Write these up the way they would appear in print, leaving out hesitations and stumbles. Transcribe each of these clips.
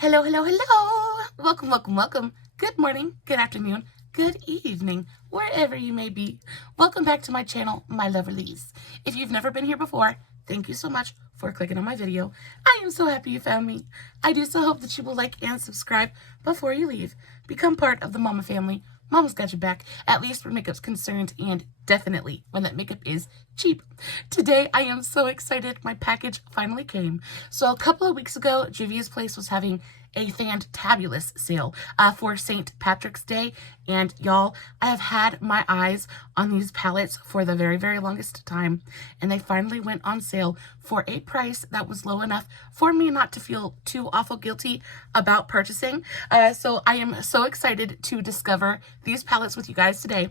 Hello, hello, hello. Welcome, welcome, welcome. Good morning, good afternoon, good evening, wherever you may be. Welcome back to my channel, my lovelies. If you've never been here before, thank you so much for clicking on my video. I am so happy you found me. I do so hope that you will like and subscribe before you leave. Become part of the Mama family. Mama's got your back, at least where makeup's concerned, and definitely when that makeup is cheap. Today, I am so excited. My package finally came. So a couple of weeks ago, Juvias Place was having a fantabulous sale for St. Patrick's Day. And y'all, I have had my eyes on these palettes for the very, very longest time. And they finally went on sale for a price that was low enough for me not to feel too awful guilty about purchasing. So I am so excited to discover these palettes with you guys today.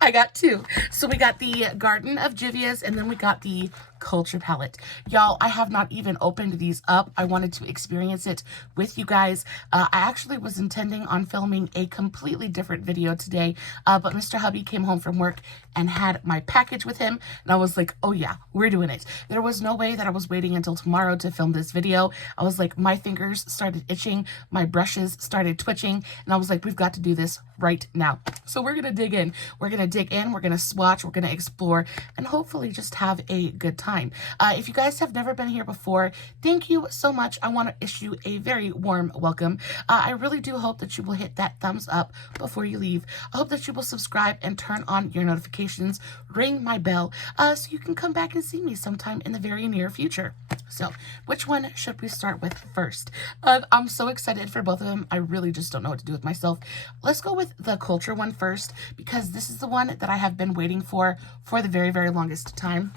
I got two. So we got the Garden of Juvias and then we got the Culture palette. Y'all, I have not even opened these up. I wanted to experience it with you guys. I actually was intending on filming a completely different video today, but Mr. Hubby came home from work and had my package with him, and I was like, oh yeah, we're doing it. There was no way that I was waiting until tomorrow to film this video. I was like, my fingers started itching, my brushes started twitching, and I was like, we've got to do this right now. So we're gonna dig in. We're gonna swatch, we're gonna explore, and hopefully just have a good time. If you guys have never been here before, thank you so much. I want to issue a very warm welcome. I really do hope that you will hit that thumbs up before you leave. I hope that you will subscribe and turn on your notifications, ring my bell, so you can come back and see me sometime in the very near future. So, which one should we start with first? I'm so excited for both of them. I really just don't know what to do with myself. Let's go with the Culture one first, because this is the one that I have been waiting for the very, very longest time.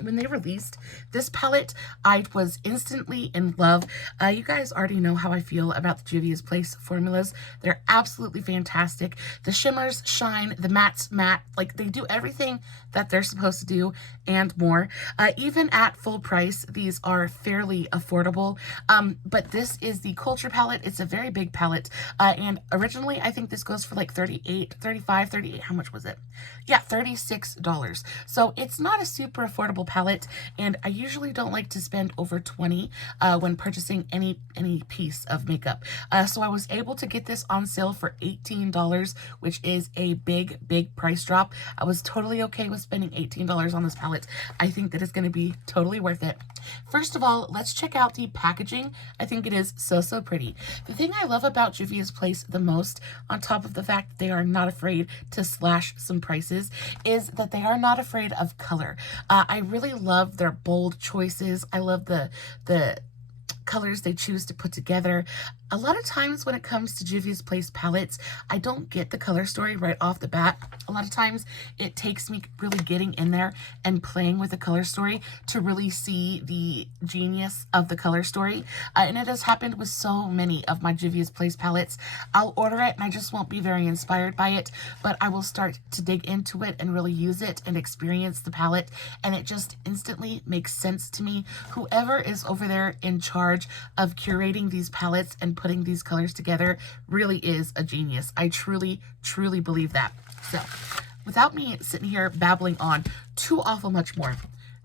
When they released this palette, I was instantly in love. You guys already know how I feel about the Juvias Place formulas. They're absolutely fantastic. The shimmers shine, the mattes matte, like they do everything that they're supposed to do and more. Even at full price, these are fairly affordable. But this is the Culture palette. It's a very big palette. And originally, I think this goes for like $38, $35, $38. How much was it? Yeah, $36. So it's not a super affordable palette, and I usually don't like to spend over $20 when purchasing any piece of makeup. So I was able to get this on sale for $18, which is a big price drop. I was totally okay with spending $18 on this palette. I think that it's going to be totally worth it. First of all, let's check out the packaging. I think it is so pretty. The thing I love about Juvias Place the most, on top of the fact that they are not afraid to slash some prices, is that they are not afraid of color. I really love their bold choices. I love the colors they choose to put together. A lot of times when it comes to Juvias Place palettes, I don't get the color story right off the bat. A lot of times it takes me really getting in there and playing with the color story to really see the genius of the color story. And it has happened with so many of my Juvias Place palettes. I'll order it and I just won't be very inspired by it, but I will start to dig into it and really use it and experience the palette, and it just instantly makes sense to me. Whoever is over there in charge of curating these palettes and putting these colors together really is a genius. I truly believe that. So without me sitting here babbling on too awful much more,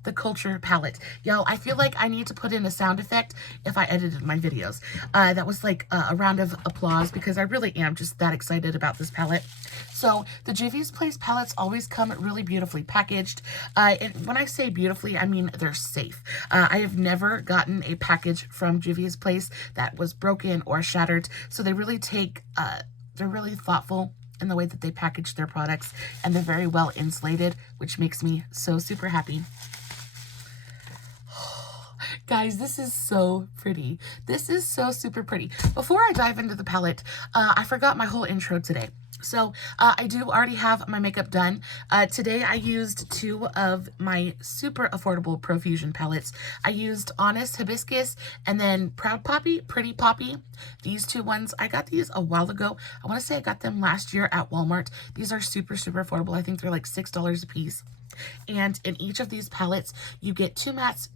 the Culture palette. Y'all, I feel like I need to put in a sound effect if I edited my videos. That was like a round of applause, because I really am just that excited about this palette. So the Juvias Place palettes always come really beautifully packaged. And when I say beautifully, I mean they're safe. I have never gotten a package from Juvias Place that was broken or shattered. So they really take, they're really thoughtful in the way that they package their products, and they're very well insulated, which makes me so super happy. Guys, this is so pretty. This is so super pretty. Before I dive into the palette, I forgot my whole intro today. So I do already have my makeup done. Today I used two of my super affordable Profusion palettes. I used Honest Hibiscus and then Proud Poppy, Pretty Poppy. These two ones, I got these a while ago. I want to say I got them last year at Walmart. These are super affordable. I think they're like $6 a piece. And in each of these palettes, you get two mattes,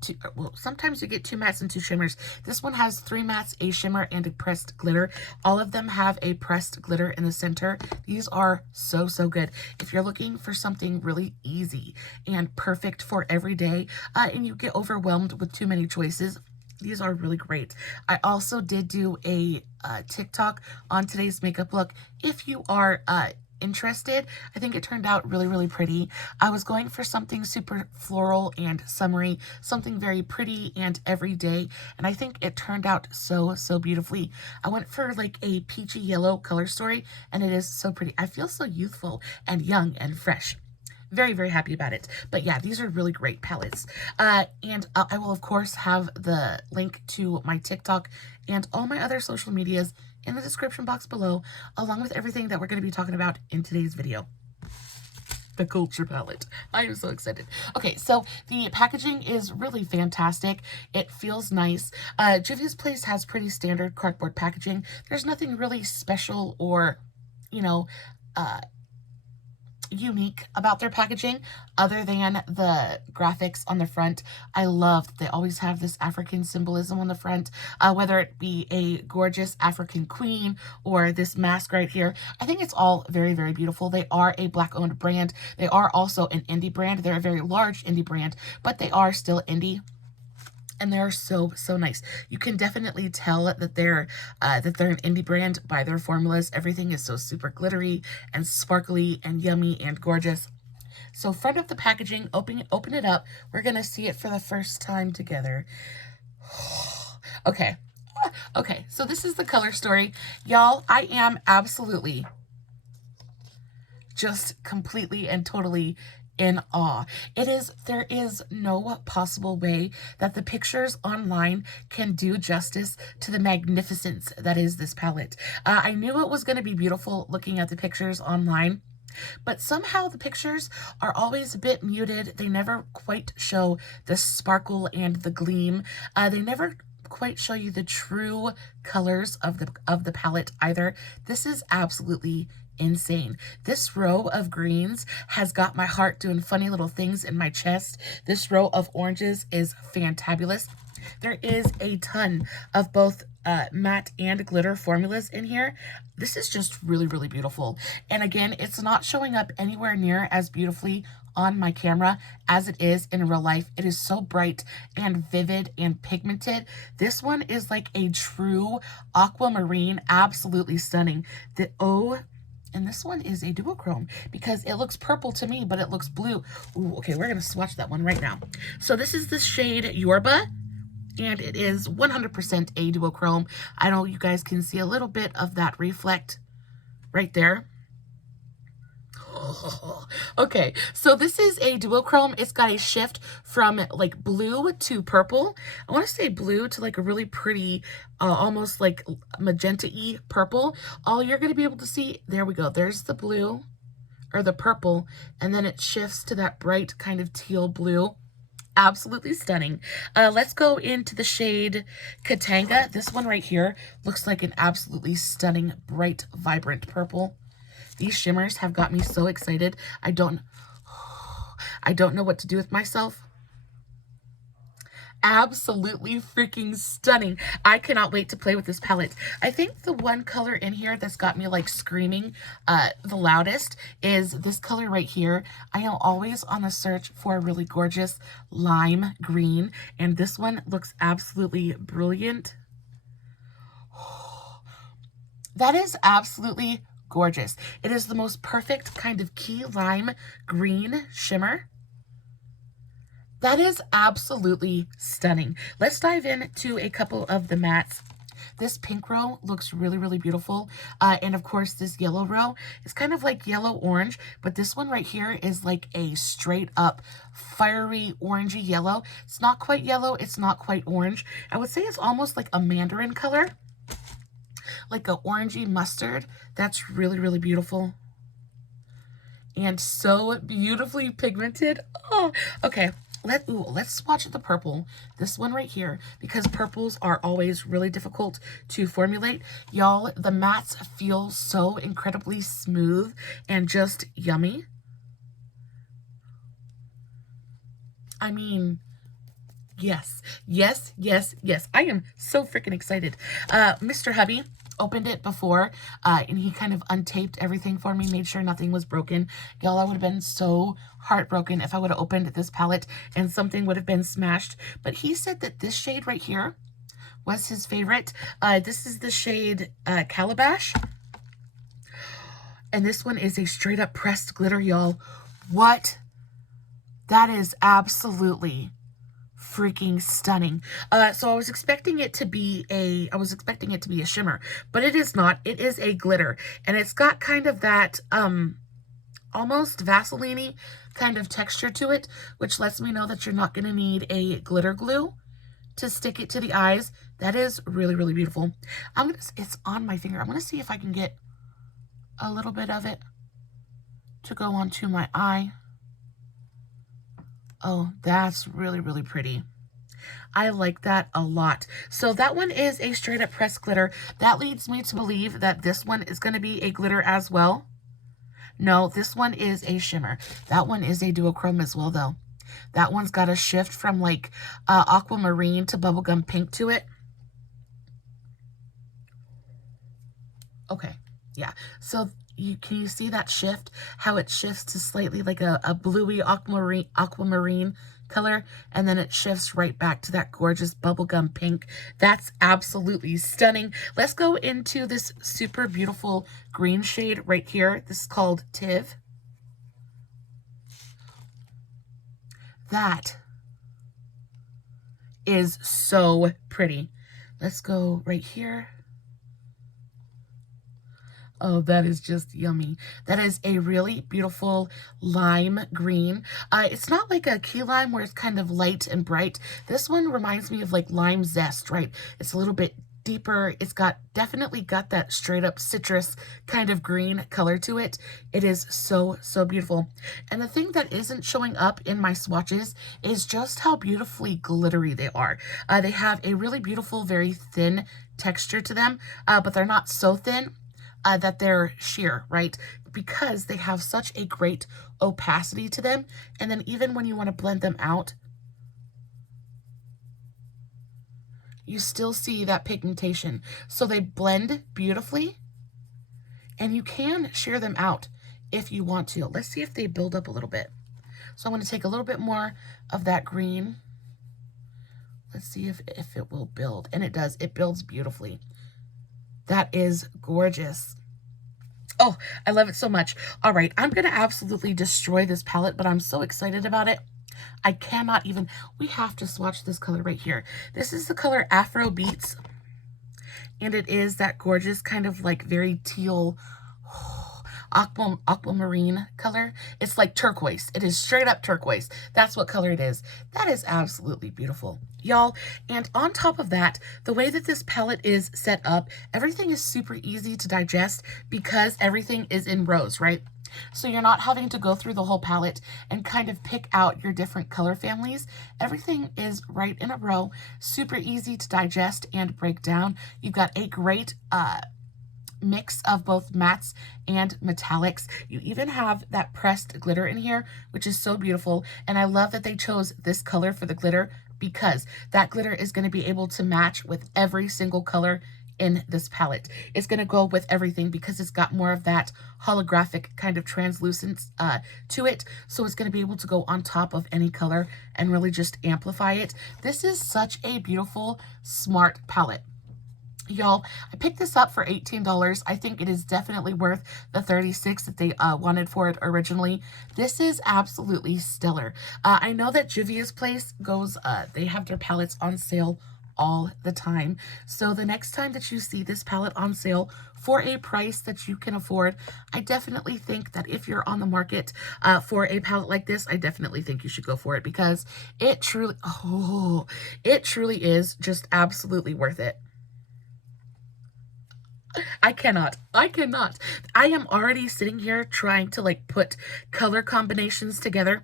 sometimes you get two mattes and two shimmers. This one has 3 mattes, a shimmer, and a pressed glitter. All of them have a pressed glitter in the center. These are so good. If you're looking for something really easy and perfect for every day, and you get overwhelmed with too many choices, These are really great. I also did do a TikTok on today's makeup look. If you are interested, I think it turned out really, really pretty. I was going for something super floral and summery, something very pretty and everyday, and I think it turned out so, so beautifully. I went for like a peachy yellow color story, and it is so pretty. I feel so youthful and young and fresh. Very, very happy about it. But yeah, these are really great palettes. And I will, of course, have the link to my TikTok and all my other social medias in the description box below, along with everything that we're going to be talking about in today's video. The Culture palette. I am so excited. Okay, so the packaging is really fantastic. It feels nice. Juvias Place has pretty standard cardboard packaging. There's nothing really special or, you know, unique about their packaging other than the graphics on the front. I love that they always have this African symbolism on the front, whether it be a gorgeous African queen or this mask right here. I think it's all very, very beautiful. They are a Black owned brand. They are also an indie brand. They're a very large indie brand, but they are still indie. And they're so, so nice. You can definitely tell that they're an indie brand by their formulas. Everything is so super glittery and sparkly and yummy and gorgeous. So front of the packaging, open it up. We're going to see it for the first time together. Okay. Okay, so this is the color story. Y'all, I am absolutely just completely and totally in awe. There is no possible way that the pictures online can do justice to the magnificence that is this palette. I knew it was going to be beautiful looking at the pictures online, but somehow the pictures are always a bit muted. They never quite show the sparkle and the gleam. They never quite show you the true colors of the palette either. This is absolutely insane. This row of greens has got my heart doing funny little things in my chest. This row of oranges is fantabulous. There is a ton of both matte and glitter formulas in here. This is just really, really beautiful. And again, it's not showing up anywhere near as beautifully on my camera as it is in real life. It is so bright and vivid and pigmented. This one is like a true aquamarine, absolutely stunning. And this one is a duochrome because it looks purple to me, but it looks blue. Ooh, okay, we're going to swatch that one right now. So this is the shade Yorba, and it is 100% a duochrome. I know you guys can see a little bit of that reflect right there. Okay, so this is a duochrome. It's got a shift from like blue to purple. I want to say blue to like a really pretty, almost like magenta-y purple. All you're going to be able to see, there we go. There's the blue or the purple, and then it shifts to that bright kind of teal blue. Absolutely stunning. Let's go into the shade Katanga. This one right here looks like an absolutely stunning, bright, vibrant purple. These shimmers have got me so excited. I don't know what to do with myself. Absolutely freaking stunning. I cannot wait to play with this palette. I think the one color in here that's got me like screaming the loudest is this color right here. I am always on the search for a really gorgeous lime green, and this one looks absolutely brilliant. That is absolutely gorgeous. It is the most perfect kind of key lime green shimmer. That is absolutely stunning. Let's dive into a couple of the mattes. This pink row looks really, really beautiful. And of course, this yellow row is kind of like yellow-orange, but this one right here is like a straight up fiery orangey yellow. It's not quite yellow. It's not quite orange. I would say it's almost like a mandarin color, like a orangey mustard. That's really, really beautiful. And so beautifully pigmented. Oh, okay. Let's swatch the purple. This one right here, because purples are always really difficult to formulate. Y'all, the mattes feel so incredibly smooth and just yummy. I mean, yes, yes, yes, yes. I am so freaking excited. Mr. Hubby opened it before, and he kind of untaped everything for me, made sure nothing was broken. Y'all, I would have been so heartbroken if I would have opened this palette and something would have been smashed. But he said that this shade right here was his favorite. This is the shade Calabash. And this one is a straight up pressed glitter, y'all. What? That is absolutely freaking stunning. So I was expecting it to be a shimmer, but it is not. It is a glitter, and it's got kind of that almost Vaseline-y kind of texture to it, which lets me know that you're not going to need a glitter glue to stick it to the eyes. That is really, really beautiful. It's on my finger. I'm gonna see if I can get a little bit of it to go onto my eye. Oh, that's really, really pretty. I like that a lot. So that one is a straight up pressed glitter. That leads me to believe that this one is going to be a glitter as well. No, this one is a shimmer. That one is a duochrome as well, though. That one's got a shift from like aquamarine to bubblegum pink to it. Okay, yeah. So can you see that shift? How it shifts to slightly like a bluey aquamarine color, and then it shifts right back to that gorgeous bubblegum pink. That's absolutely stunning. Let's go into this super beautiful green shade right here. This is called Tiv. That is so pretty. Let's go right here. Oh, that is just yummy. That is a really beautiful lime green. It's not like a key lime where it's kind of light and bright. This one reminds me of like lime zest, right? It's a little bit deeper. It's definitely got that straight up citrus kind of green color to it. It is so, so beautiful. And the thing that isn't showing up in my swatches is just how beautifully glittery they are. They have a really beautiful, very thin texture to them, but they're not so thin that they're sheer, right? Because they have such a great opacity to them. And then even when you want to blend them out, you still see that pigmentation. So they blend beautifully, and you can sheer them out if you want to. Let's see if they build up a little bit. So I'm going to take a little bit more of that green. Let's see if it will build. And it does. It builds beautifully. That is gorgeous. Oh, I love it so much. All right, I'm going to absolutely destroy this palette, but I'm so excited about it. I cannot even, we have to swatch this color right here. This is the color Afro Beats, and it is that gorgeous kind of like very teal aquamarine color. It's like turquoise. It is straight up turquoise. That's what color it is. That is absolutely beautiful, y'all. And on top of that, the way that this palette is set up, everything is super easy to digest because everything is in rows, right? So you're not having to go through the whole palette and kind of pick out your different color families. Everything is right in a row, super easy to digest and break down. You've got a great mix of both mattes and metallics. You even have that pressed glitter in here, which is so beautiful. And I love that they chose this color for the glitter because that glitter is going to be able to match with every single color in this palette. It's going to go with everything because it's got more of that holographic kind of translucence to it. So it's going to be able to go on top of any color and really just amplify it. This is such a beautiful, smart palette. Y'all, I picked this up for $18. I think it is definitely worth the $36 that they wanted for it originally. This is absolutely stellar. I know that Juvias Place goes, they have their palettes on sale all the time. So the next time that you see this palette on sale for a price that you can afford, I definitely think that if you're on the market for a palette like this, I definitely think you should go for it because it truly, it truly is just absolutely worth it. I cannot. I am already sitting here trying to like put color combinations together.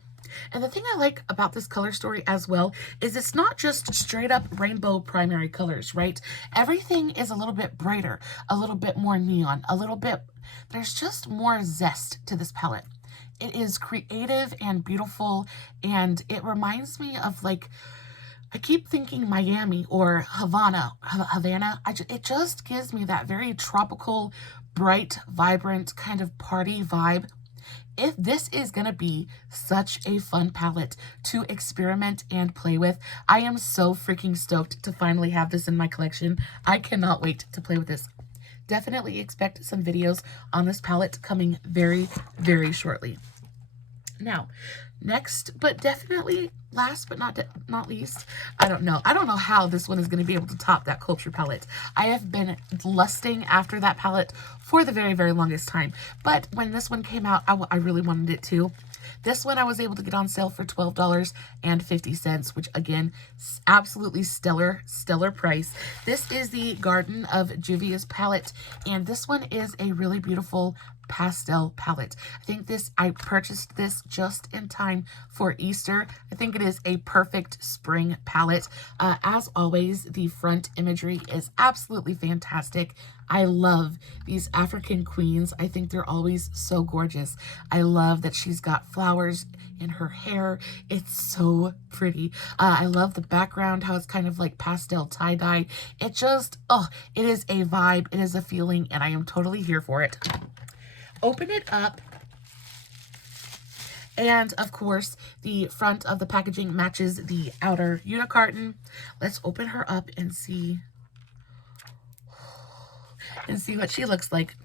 And the thing I like about this color story as well is it's not just straight up rainbow primary colors, right? Everything is a little bit brighter, a little bit more neon, there's just more zest to this palette. It is creative and beautiful, and it reminds me of like, I keep thinking Miami or Havana. It just gives me that very tropical, bright, vibrant kind of party vibe. if this is going to be such a fun palette to experiment and play with. I am so freaking stoked to finally have this in my collection. I cannot wait to play with this. Definitely expect some videos on this palette coming very, very shortly. Now, next, but definitely last but not least, I don't know how this one is going to be able to top that Culture palette. I have been lusting after that palette for the very, very longest time, but when this one came out, I really wanted it to. This one I was able to get on sale for $12.50, which again, absolutely stellar price. This is the Garden of Juvias palette, and this one is a really beautiful pastel palette. I think I purchased this just in time for Easter. I think it is a perfect spring palette. As always, the front imagery is absolutely fantastic. I love these African queens. I think they're always so gorgeous. I love that she's got flowers in her hair. It's so pretty. I love the background, how it's kind of like pastel tie-dye. It just, oh, it is a vibe. It is a feeling, and I am totally here for it. Open it up, and of course the front of the packaging matches the outer unicarton. Let's open her up and see what she looks like.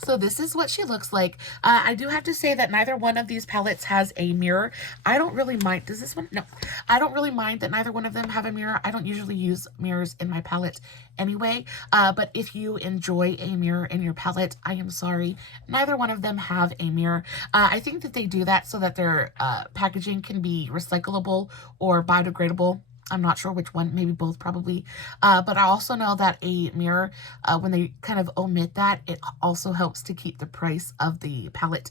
So this is what she looks like. I do have to say that neither one of these palettes has a mirror. I don't really mind. Does this one? No. I don't really mind that neither one of them have a mirror. I don't usually use mirrors in my palette anyway. But if you enjoy a mirror in your palette, I am sorry. Neither one of them have a mirror. I think that they do that so that their packaging can be recyclable or biodegradable. I'm not sure which one, maybe both probably. But I also know that a mirror, when they kind of omit that, it also helps to keep the price of the palette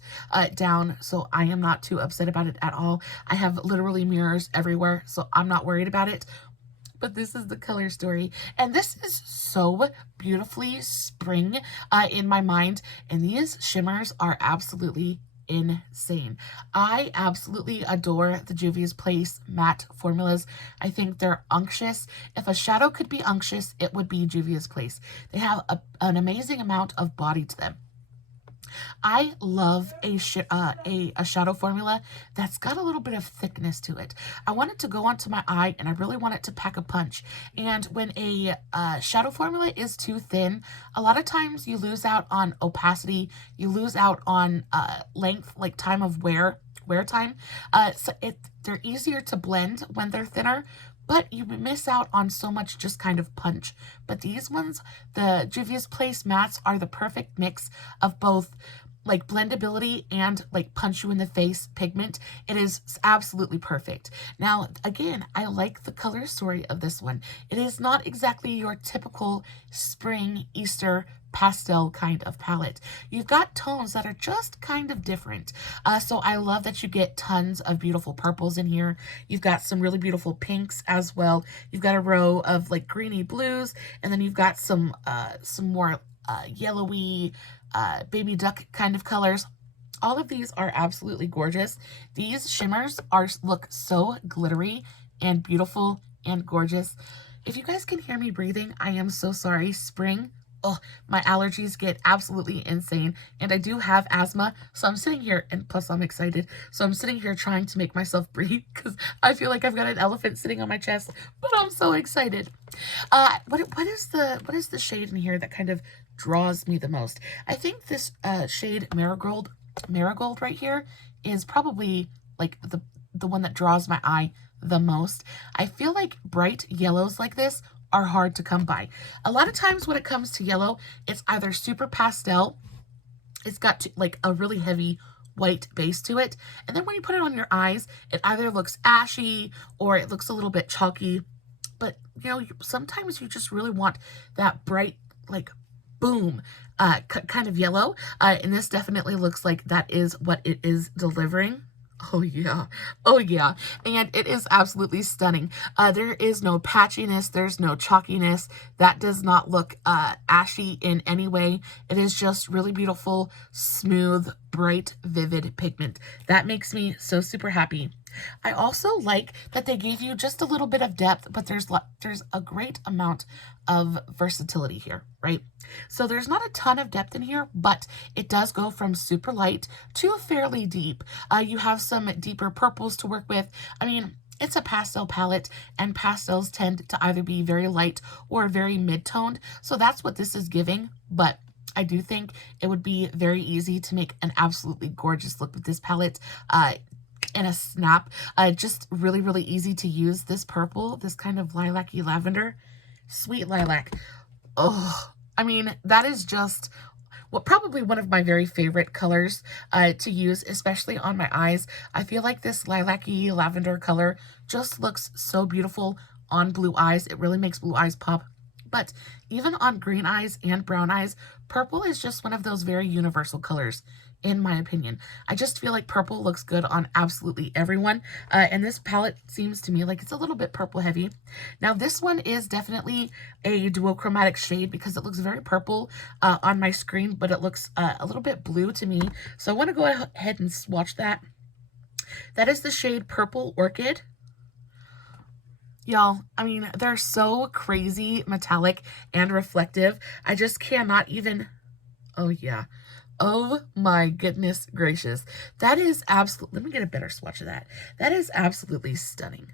down. So I am not too upset about it at all. I have literally mirrors everywhere, so I'm not worried about it. But this is the color story, and this is so beautifully spring in my mind, and these shimmers are absolutely insane. I absolutely adore the Juvias Place matte formulas. I think they're unctuous. If a shadow could be unctuous, it would be Juvias Place. They have an amazing amount of body to them. I love a shadow formula that's got a little bit of thickness to it. I want it to go onto my eye, and I really want it to pack a punch. And when a shadow formula is too thin, a lot of times you lose out on opacity, you lose out on length, like time of wear time. So they're easier to blend when they're thinner, but you miss out on so much just kind of punch. But these ones, the Juvias Place mattes, are the perfect mix of both like blendability and like punch you in the face pigment. It is absolutely perfect. Now, again, I like the color story of this one. It is not exactly your typical spring Easter pastel kind of palette. You've got tones that are just kind of different. So I love that you get tons of beautiful purples in here. You've got some really beautiful pinks as well. You've got a row of like greeny blues, and then you've got some more yellowy baby duck kind of colors. All of these are absolutely gorgeous. These shimmers look so glittery and beautiful and gorgeous. If you guys can hear me breathing, I am so sorry. Spring, oh, my allergies get absolutely insane, and I do have asthma, so I'm sitting here, and plus I'm excited, so I'm sitting here trying to make myself breathe because I feel like I've got an elephant sitting on my chest, but I'm so excited. What is the shade in here that kind of draws me the most? I think this shade marigold right here is probably like the one that draws my eye the most. I feel like bright yellows like this are hard to come by. A lot of times when it comes to yellow, it's either super pastel, it's got like a really heavy white base to it, and then when you put it on your eyes, it either looks ashy or it looks a little bit chalky. But you know, sometimes you just really want that bright, like boom, kind of yellow, and this definitely looks like that is what it is delivering. Oh yeah, oh yeah, and it is absolutely stunning. There is no patchiness, there's no chalkiness. That does not look ashy in any way. It is just really beautiful, smooth, bright, vivid pigment. That makes me so super happy. I also like that they gave you just a little bit of depth, but there's a great amount of versatility here, right? So there's not a ton of depth in here, but it does go from super light to fairly deep. You have some deeper purples to work with. I mean, it's a pastel palette, and pastels tend to either be very light or very mid-toned. So that's what this is giving, but I do think it would be very easy to make an absolutely gorgeous look with this palette. In a snap. Just really, really easy to use. This purple, this kind of lilac-y lavender, sweet lilac. Oh, I mean, that is just probably one of my very favorite colors to use, especially on my eyes. I feel like this lilac-y lavender color just looks so beautiful on blue eyes. It really makes blue eyes pop. But even on green eyes and brown eyes, purple is just one of those very universal colors, in my opinion. I just feel like purple looks good on absolutely everyone. And this palette seems to me like it's a little bit purple heavy. Now, this one is definitely a duochromatic shade because it looks very purple on my screen, but it looks a little bit blue to me. So I want to go ahead and swatch that. That is the shade Purple Orchid. Y'all, I mean, they're so crazy metallic and reflective. I just cannot even... Oh, yeah. Oh, my goodness gracious. That is absolutely... Let me get a better swatch of that. That is absolutely stunning.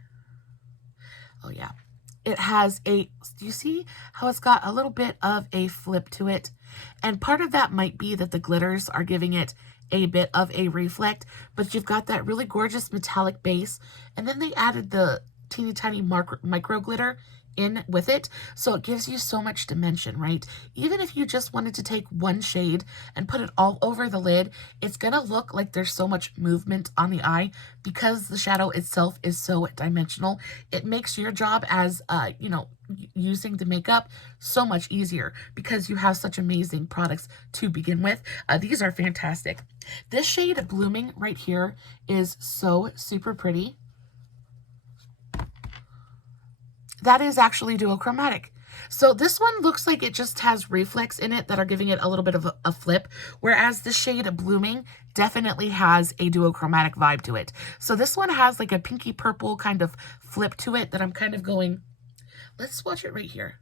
Oh, yeah. It has a... Do you see how it's got a little bit of a flip to it? And part of that might be that the glitters are giving it a bit of a reflect, but you've got that really gorgeous metallic base, and then they added the teeny tiny micro glitter in with it, so it gives you so much dimension, right? Even if you just wanted to take one shade and put it all over the lid, it's gonna look like there's so much movement on the eye because the shadow itself is so dimensional. It makes your job as you know, using the makeup so much easier because you have such amazing products to begin with. These are fantastic. This shade Blooming right here is so super pretty. That is actually duochromatic. So this one looks like it just has reflex in it that are giving it a little bit of a flip, whereas the shade Blooming definitely has a duochromatic vibe to it. So this one has like a pinky purple kind of flip to it that I'm kind of going, let's swatch it right here.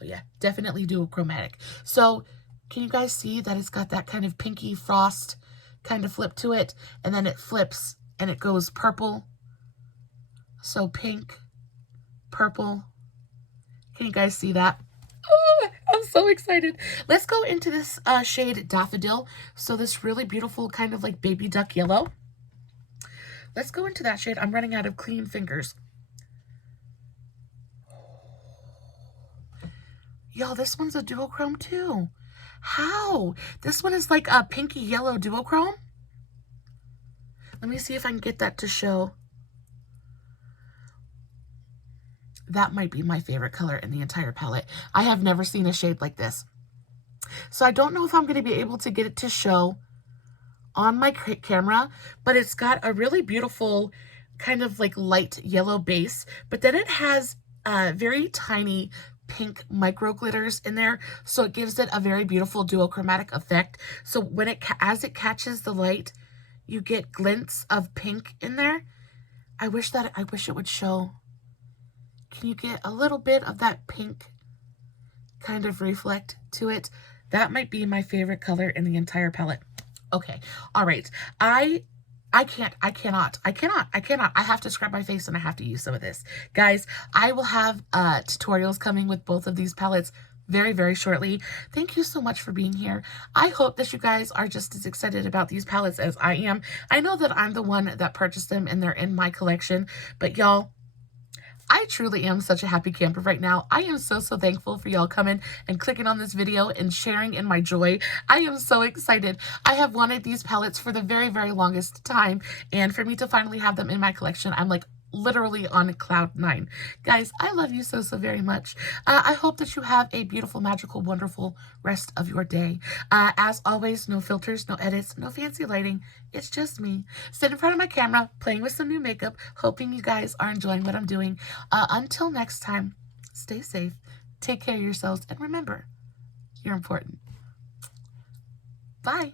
Oh yeah, definitely duochromatic. So can you guys see that it's got that kind of pinky frost kind of flip to it, and then it flips and it goes purple. So pink, purple. Can you guys see that? Oh, I'm so excited. Let's go into this shade Daffodil. So this really beautiful kind of like baby duck yellow. Let's go into that shade. I'm running out of clean fingers. Y'all, this one's a duochrome too. How? This one is like a pinky yellow duochrome. Let me see if I can get that to show. That might be my favorite color in the entire palette. I have never seen a shade like this. So I don't know if I'm going to be able to get it to show on my camera, but it's got a really beautiful kind of like light yellow base, but then it has very tiny pink micro glitters in there, so it gives it a very beautiful duochromatic effect. So when as it catches the light, you get glints of pink in there. I wish it would show. Can you get a little bit of that pink kind of reflect to it? That might be my favorite color in the entire palette. Okay, all right. I cannot. I have to scrub my face and I have to use some of this. Guys, I will have tutorials coming with both of these palettes very, very shortly. Thank you so much for being here. I hope that you guys are just as excited about these palettes as I am. I know that I'm the one that purchased them and they're in my collection, but y'all, I truly am such a happy camper right now. I am so thankful for y'all coming and clicking on this video and sharing in my joy. I am so excited. I have wanted these palettes for the very, very longest time, and for me to finally have them in my collection, I'm like literally on cloud 9. Guys, I love you so very much. I hope that you have a beautiful, magical, wonderful rest of your day. As always, no filters, no edits, no fancy lighting. It's just me sitting in front of my camera, playing with some new makeup, hoping you guys are enjoying what I'm doing. Until next time, stay safe, take care of yourselves, and remember, you're important. Bye.